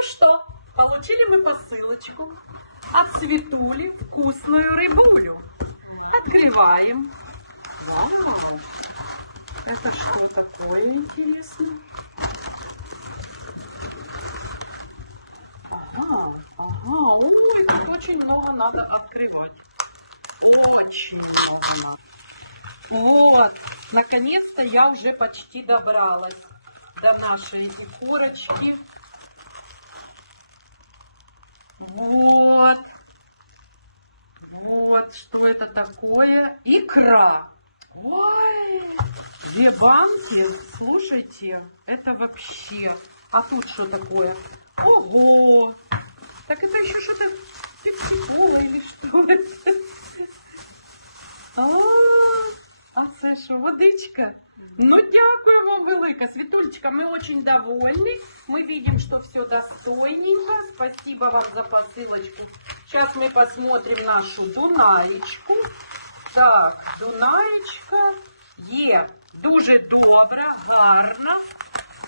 Ну что, получили мы посылочку от Светули вкусную рыбулю. Открываем. Вау! Это что такое интересно? Ага, ага. Ой, тут очень много надо открывать. Очень много надо. Вот, наконец-то я уже почти добралась до нашей эти корочки. Вот. Вот, что это такое? Икра. Ой, две банки. Слушайте, это вообще. А тут что такое? Ого! Так это еще что-то пепсиковое или что это? А, а що, водичка? Ну, дякуємо велике. Світулечка, ми очень довольны. Мы видим, что все достойненько. Спасибо вам за посылочку. Сейчас мы посмотрим нашу Дунаєчку. Так, Дунаєчка є дуже добра, гарна.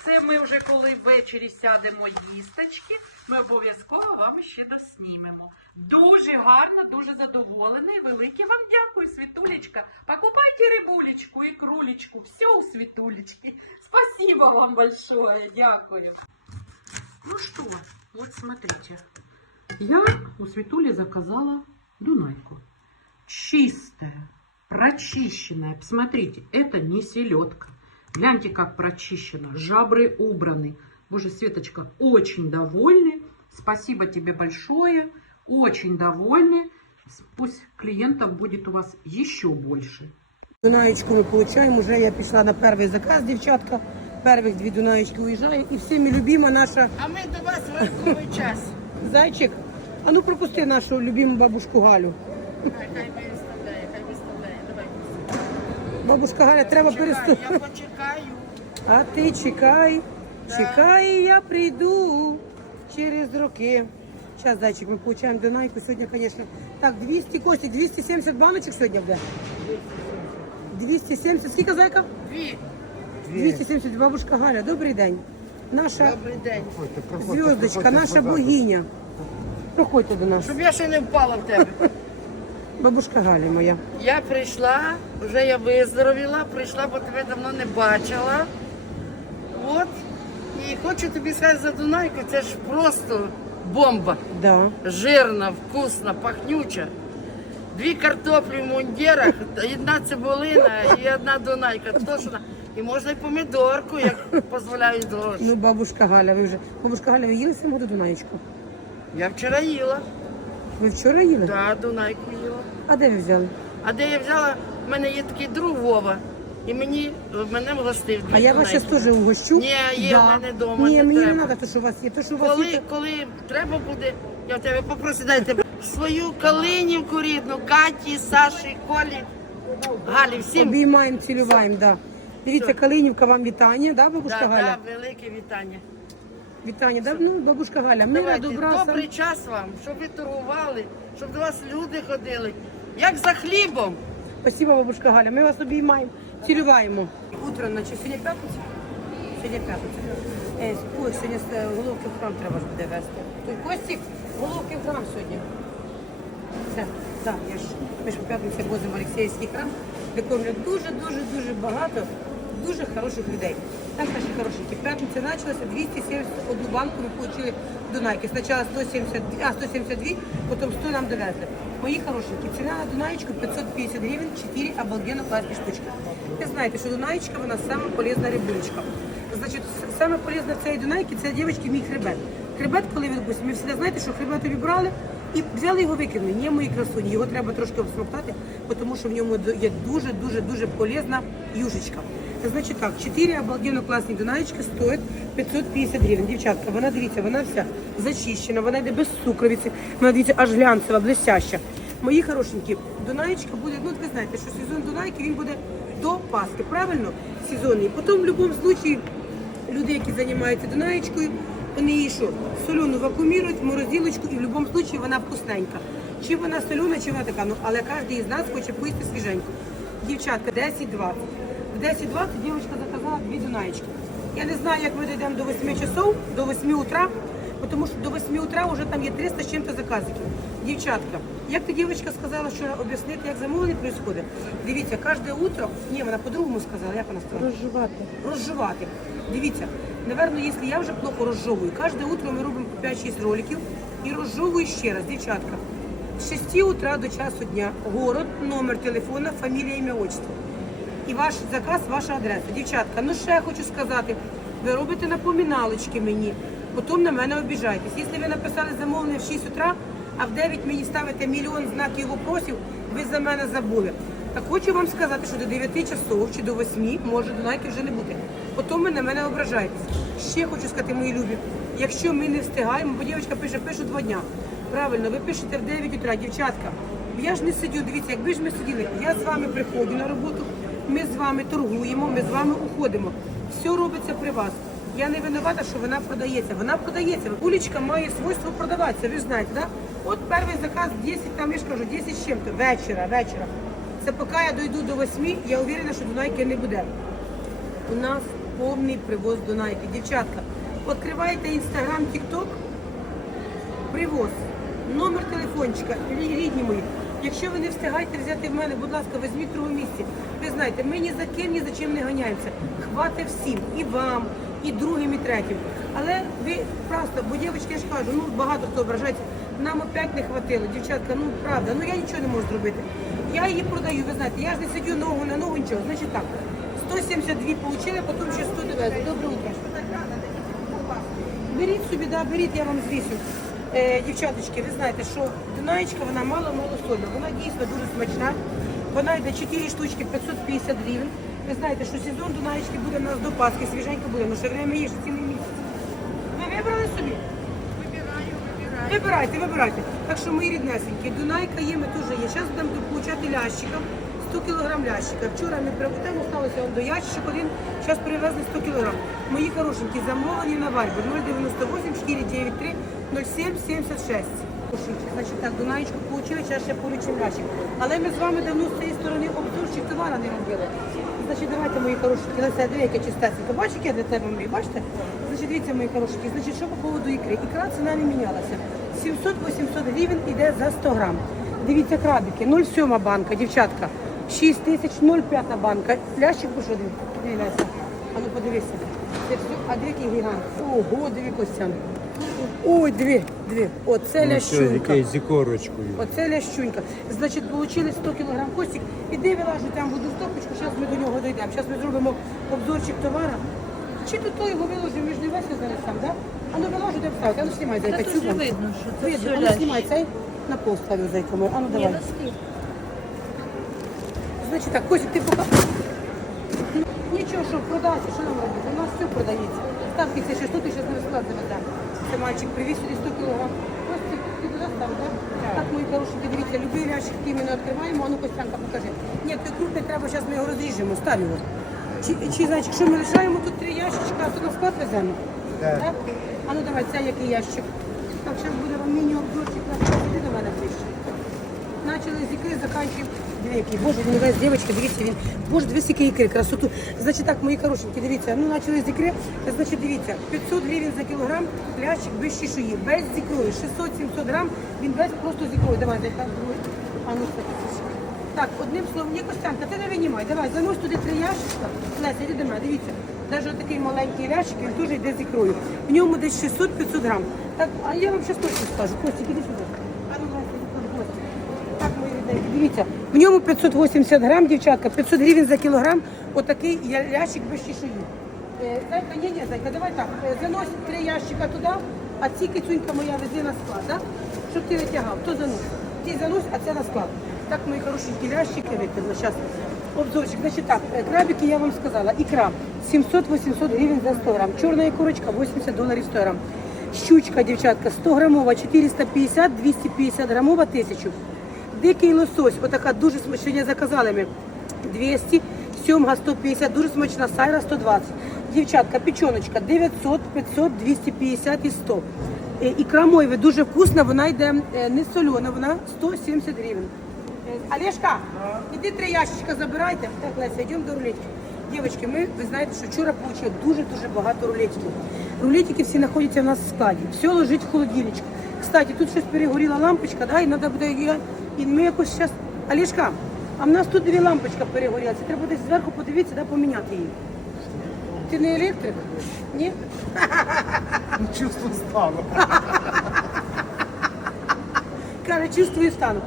Це ми вже коли ввечері сядемо їсточки, ми обов'язково вам ще доснімемо. Дуже гарно, дуже задоволений. Велике вам дякую, Світулечка. Покупайте рибулечку і крулечку. Все у Світулечки. Спасибо вам большое. Дякую. Ну что, вот смотрите. Я у Светули заказала Дунайку. Чистая, прочищенная. Посмотрите, это не селедка. Гляньте, как прочищено. Жабры убраны. Боже, Светочка, очень довольны. Спасибо тебе большое. Очень довольны. Пусть клиентов будет у вас еще больше. Дунаєчку ми получаємо. Уже я пішла на перший заказ, дівчатка. Первих дві Дунаєчки уїжджаю. І всіми любима наша А ми до вас вимкнули час. зайчик. А ну пропусти нашу любиму бабушку Галю. Хай хай виставляє, хай виставляє. Давай. Бабушка Галя, треба Чекай, переступити. я почекаю. А ти чекай, чекай, я прийду через роки. Зараз, зайчик, ми получаємо Дунайку. Сьогодні, звісно, так, 200 кості, 270 баночок сьогодні буде. 270, скільки зайка? Дві. 270, бабушка Галя, добрий день. Наша Добрий день. зв'язочка, наша богиня. Проходьте до нас. Щоб я ще не впала в тебе. Бабушка Галя моя. Я прийшла, вже я виздоровіла, прийшла, бо тебе давно не бачила. От. І хочу тобі сказати за Дунайку, це ж просто бомба. Да. Жирна, вкусна, пахнюча. Дві картоплі в мундірах, одна цибулина і одна Дунайка. Точно. І можна й помідорку, як дозволяють гроші. Ну, бабушка Галя, ви вже. Бабушка Галя, ви їли саму Дунаєчку? Я вчора їла. Ви вчора їли? Да, Дунайку їла. А де ви взяли? А де я взяла, в мене є такий друг Вова, і мені мене вгостив. дві А я вас зараз теж угощу. Ні, є в мене дома, Ні, не мені треба. не треба, то, що у вас є. То, що у вас Коли, є. коли треба буде, я в тебе попрошу, дайте свою калинівку рідну, Каті, Саші, Колі, Галі, всім. Обіймаємо, цілюваємо, да. Дивіться, Калинівка вам вітання, да, бабушка Да, Галя? да, велике вітання. Вітання, да? Ну, бабушка Галя, мира, Давайте, добра. добрий час вам, щоб ви торгували, щоб до вас люди ходили. Як за хлібом. Спасибо, бабушка Галя. Ми вас обіймаємо, цілюваємо. Утро, наче сьогодні п'ятниця? Сьогодні п'ятниця. Е, ой, сьогодні е, головки в храм треба буде вести. Той Костік, головки в храм сьогодні. Так, так, я ж, ми ж по п'ятниці возимо Олексіївський храм, де кормлять дуже-дуже-дуже багато дуже хороших людей. Так, наші хорошенькі. П'ятниця почалася 271 банку ми отримали Дунайки. Спочатку 170, а, 172, потім 100 нам довезли. Мої хорошенькі, ціна на Дунаєчку 550 гривень, 4 обалденно класні штучки. Ви знаєте, що Дунаєчка, вона сама полезна рибулечка. Значить, саме в цій Дунайки, це, дівчатки, мій хребет. Хребет, коли ви, допустим, ми завжди знаєте, що хребет обібрали, і взяли його викинули. Ні, мої красуні, його треба трошки обсмоктати, тому що в ньому є дуже-дуже-дуже полезна юшечка. Значить так, 4 обалденно класні дунаєчки стоять 550 гривень. Дівчатка, вона дивіться, вона вся зачищена, вона йде без цукровиці, вона дивіться аж глянцева, блестяща. Мої хорошенькі, дунаєчка буде, ну ви знаєте, що сезон Дунайки він буде до Пасхи, правильно? Сезонний. Потім в будь-якому випадку люди, які займаються Дунаєчкою, вони її що? Солену вакуумірують морозилочку і в будь-якому випадку вона вкусненька. Чи вона солена, чи вона така, ну але кожен із нас хоче поїсти свіженьку. Дівчатка, 10-20. В 10-20 дівчинка заказала дві Дунаєчки. Я не знаю, як ми дійдемо до 8 часов, до 8 утра. Тому що до 8 утра вже там є 300 з чим-то заказиків. Дівчатка, як ти дівчинка сказала, що об'яснити, як замовлення відбувається? Дивіться, кожне утро, ні, вона по-другому сказала, як вона сказала? Розживати. розживати. Дивіться, наверно, якщо я вже плохо розжовую, кожне утро ми робимо по 5-6 роликів і розжовую ще раз, дівчатка. З 6 утра до часу дня, город, номер телефона, фамілія, ім'я, отчество. І ваш заказ, ваша адреса. Дівчатка, ну ще хочу сказати, ви робите напоминалочки мені, потім на мене обіжаєтесь. Якщо ви написали замовлення в 6 утра, а в 9 мені ставите мільйон знаків вопросів, ви за мене забули. Так хочу вам сказати, що до 9 часов чи до 8 може донайки вже не бути. Потім ви на мене ображаєтесь. Ще хочу сказати, мої любі, якщо ми не встигаємо, бо дівчинка пише, пишу два дня. Правильно, ви пишете в 9 утра, дівчатка. Я ж не сидю, дивіться, якби ж ми сиділи, я з вами приходжу на роботу, ми з вами торгуємо, ми з вами уходимо. Все робиться при вас. Я не винувата, що вона продається. Вона продається. Улічка має свойство продаватися, ви ж знаєте, да? От перший заказ 10, там я ж кажу, 10 з чим-то, вечора, вечора. Це поки я дойду до 8, я уверена, що Дунайки не буде. У нас повний привоз Дунайки. Дівчатка, відкривайте інстаграм, тікток, привоз, номер телефончика, рідні мої. Якщо ви не встигаєте взяти в мене, будь ласка, візьміть в другому місці. Ви знаєте, ми ні за ким, ні за чим не ганяємося. Хватить всім, і вам, і другим, і третім. Але ви просто, бо дівчатки, ж кажу, ну багато хто ображається, нам опять не хватило. Дівчатка, ну правда, ну я нічого не можу зробити. Я її продаю, ви знаєте, я ж не сидю ногу на ногу, нічого. Значить так, 172 получили, потім ще 100 довезли. Добре утро. Беріть собі, да, беріть, я вам звісю. Е, дівчаточки, ви знаєте, що Дунаєчка, вона мало-мало сольна. Вона дійсно дуже смачна. Вона йде 4 штучки 550 гривень. Ви знаєте, що сезон Дунаєчки буде у нас до Пасхи, свіженько буде, ну ще время є, ще цілий місяць. Ви вибрали собі? Вибираю, вибираю. Вибирайте, вибирайте. Так що мої ріднесенькі, Дунайка є, ми теж є. Зараз будемо получати лящиків, 100 кг лящика. Вчора ми привезли, там осталося до ящичок один, зараз привезли 100 кг. Мої хорошенькі, замовлені на Viber 098 493 07 76. Хорошенькі, Значить так, Дунаєчку получили, зараз ще получимо лящик. Але ми з вами давно з цієї сторони обзорчик товара не робили. Значить, давайте, мої це дві, яке чистесенько. Бачите, я для тебе мрію, бачите? Значить, дивіться, мої хорошенькі, значить, що по поводу ікри? Ікра ціна не мінялася. 700-800 гривень іде за 100 грам. Дивіться, крабики, 0,7 банка, дівчатка, 6 тисяч, 0,5 банка. Лящик що дивіться? Дивіться. А ну подивися. Це все, а дві який гігант. Ого, дві Костян. Ой, дві, дві. Оце Ну, лящунька. Який з ікорочкою. Оце лящунька. Значить, отримали 100 кг костик. Іди вилажу там буду в стопочку, зараз ми до нього дійдемо. Зараз ми зробимо обзорчик товара. Чи тут то його виложимо, ми ж не зараз там, да? А ну виложу, де вставити. А ну знімай, зайка, Та тут же видно, що це Видно, а ну лящ. знімай цей на пол ставлю зайка мою. А ну давай. Значить так, Костик, ти пока... Нічого, що продати, що нам робити? У нас все продається. Ставки це ще 100, ти зараз на склад заведемо. Це мальчик привіз сюди 100 кг. Костик, ти туди став, так? Так, мої хорошенькі, дивіться, любий лящик, який ми не відкриваємо, а ну Костянка, покажи. Ні, той крупний треба, зараз ми його розріжемо, став його. Чи, чи значить, якщо ми лишаємо тут три ящичка, то на склад веземо? Так. А ну давай, це який ящик. Так, зараз буде вам міні-обзорчик на склад. Іди до мене ближче. Начали з ікри, заканчуємо. Дві які. Боже, він весь дівчатка, дивіться, він. Боже, дві скільки ікри, красоту. Значить так, мої хорошенькі, дивіться, ну почали з ікри, значить дивіться, 500 гривень за кілограм, лящик без чешуї, без з ікрою, 600-700 грам, він без просто з. Давай, дай так, другий. А ну, ще. Так, одним словом, ні, Костянка, ти не винімай, давай, занось туди три ящичка. Леся, іди до мене, дивіться. Навіть такий маленький лящик, він теж йде з ікрою. В ньому десь 600-500 грам. Так, а я вам зараз точно скажу. Костік, іди сюди. А ну, Леся, Так, мої дивіться, в ньому 580 грам, дівчатка, 500 гривень за кілограм, отакий я- лящик без чешуї. Е, Зайка, ні, ні, зайка, давай так, е, заносить три ящика туди, а ці кицюнька моя вези на склад, так? Щоб ти витягав, то занось. Ти занось, а це на склад. Так, мої хорошенькі лящики витерли, зараз. Обзорчик, значить так, е, крабики я вам сказала, ікра 700-800 гривень за 100 грам, чорна ікорочка 80 доларів 100 грам. Щучка, дівчатка, 100 грамова 450, 250 грамова 1000. Дикий лосось, отака дуже смачна, заказали ми 200, сьомга 150, дуже смачна, сайра 120. Дівчатка, печоночка 900, 500, 250 і 100. Е, Ікра мойви дуже вкусна, вона йде е, не солена, вона 170 гривень. Е, Олешка, іди три ящичка забирайте. Так, Леся, йдемо до рулетки. Дівчатки, ми, ви знаєте, що вчора отримали дуже-дуже багато рулетиків. Рулетики всі знаходяться в нас в складі. Все лежить в холодильничку. Кстати, тут щось перегоріла лампочка, да, і треба буде її. І ми якось зараз. Олежка, а в нас тут дві лампочки перегоріла. Це треба десь зверху подивитися, да, поміняти її. Ти не електрик? Ні? Чувство стану. Каже, чувствую стану.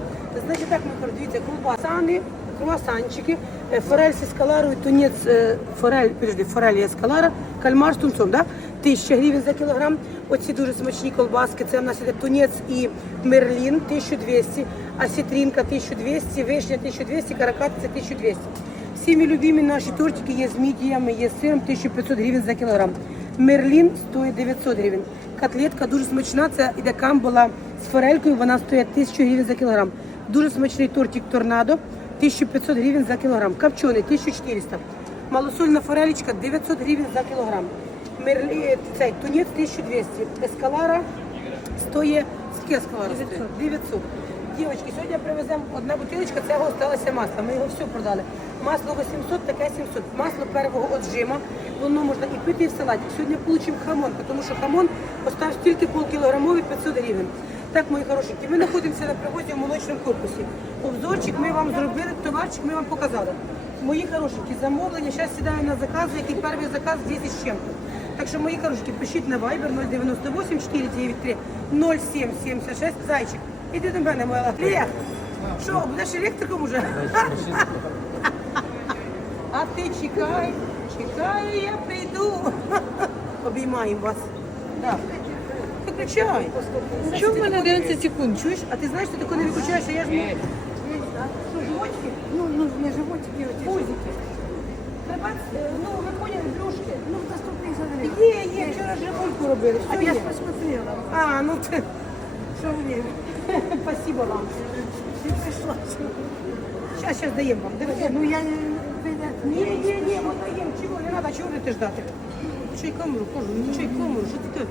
Значить так, ми дивіться, круасани, круасанчики, е, форель з ескаларою, тунець, е, форель, подожди, форель і ескалара, кальмар з тунцом, да? 1000 гривень за кілограм. Оці дуже смачні колбаски, це в нас іде тунець і мерлін, 1200, осетринка 1200, вишня 1200, каракат це 1200. Всі любимі наші тортики є з мідіями, є з сиром, 1500 гривень за кілограм. Мерлін стоїть 900 гривень. Котлетка дуже смачна, це іде камбола з форелькою, вона стоїть 1000 гривень за кілограм. Дуже смачний тортик торнадо, 1500 гривень за кілограм. Копчений 1400. Малосольна форелечка 900 гривень за кілограм. Мерлі, цей тунець 1200. Ескалара стоїть, скільки ескалара 900. 900. Дівчатки, сьогодні привеземо одна бутилочка, цього залишилося масло. Ми його все продали. Масло 800, таке 700. Масло первого отжима. Воно можна і пити, і в салаті. Сьогодні получимо хамон, тому що хамон постав стільки полкілограмовий 500 гривень. Так, мої хорошенькі, ми знаходимося на привозі в молочному корпусі. Обзорчик ми вам зробили, товарчик ми вам показали. Мої хорошенькі, замовлення, зараз сідаю на заказ, який перший заказ 10 з чим-то. Так що, мої хорошенькі, пишіть на Viber 098 493 0776. Зайчик, іди до мене, моя лапія. Що, будеш електриком уже? А ти чекай, чекай, я прийду. Обіймаємо вас. Так. Виключай. Чому в мене 11 секунд? Чуєш? А ти знаєш, ти тако не виключаєш, а я ж не... Що, животики? Ну, ну не животики, а Пузики. Треба, е, ну, ви поняли, брюшки. Ну, доступний за Є, є, вчора ж рибульку робили. А я ж посмотрела. А, ну ти. Що мені? Спасибо вам. Ти прийшла. Зараз, зараз даємо вам. Дивіться. Ну, я ви Ні, ні, ні, ми даємо. Чого не треба, чого будете ждати? Чай камеру, кажу, чай камеру, що ти?